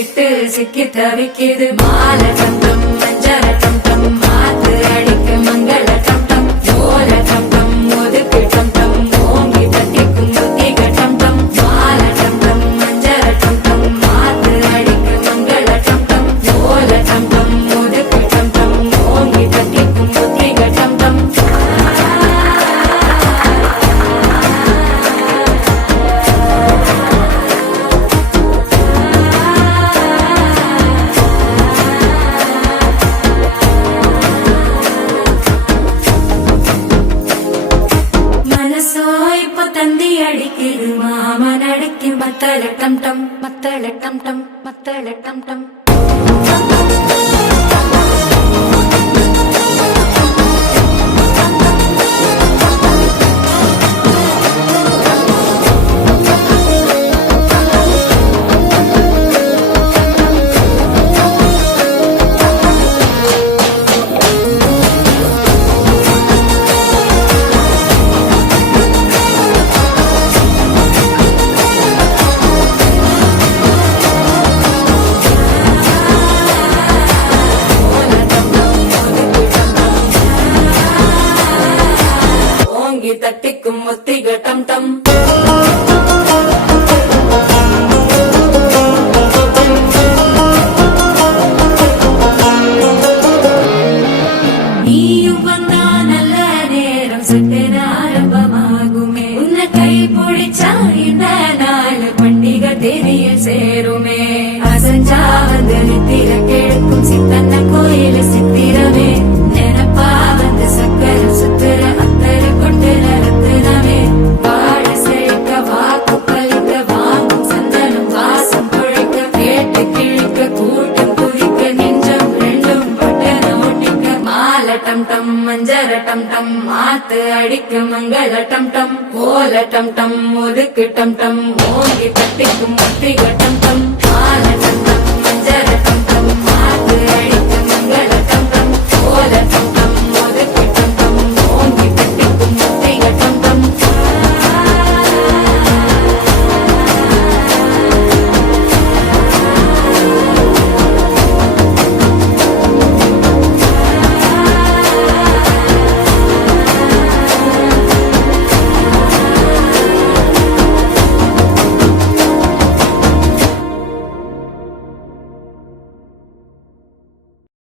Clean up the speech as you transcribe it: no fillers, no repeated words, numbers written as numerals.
விட்டு சிக்கி தவிக்குது மால டம் டம் மஞ்சர டம் டம் மாத்து அடிக்க மங்கள டம் டம் ஓல டம் டம் ஒதுக்கு டம் டம் ஓங்கி தட்டிக்கும் புத்திக டம் டம் மால டம் டம் மஞ்சர டம் டம் மாத்து அடிக்க மங்கள டம் டம் ஓல டம் டம் ஒதுக்கு டம் டம் ஓங்கி தட்டிக்கும் புத்திக டம் டம் தந்தி அடிக்குது மாமன் அடிக்கு மத்தள டம் டம் மத்தள டம் டம் மத்தள டம் டம் தட்டிக்கும் ஒத்திக டம் டம் நீயும் வந்தா நல்ல நேரம் சட்டென ஆரம்பமாகுமே உன்னை கை பிடிச்சா இந்த நாள் பண்டிகை தேதியில் சேருமே அசஞ்சா வந்து நித்திர கிழக்கும் சித்தன்ன கோயில சித்திரமே நினப்பா வந்து சக்கர சுத்துற டம் டம் மஞ்சர டம் டம் மாத்து அடிக்க மங்கள டம் டம் ஓல டம் டம் ஒதுக்கு டம் டம் ஓங்கி தட்டிக்கும் முத்திக டம் டம்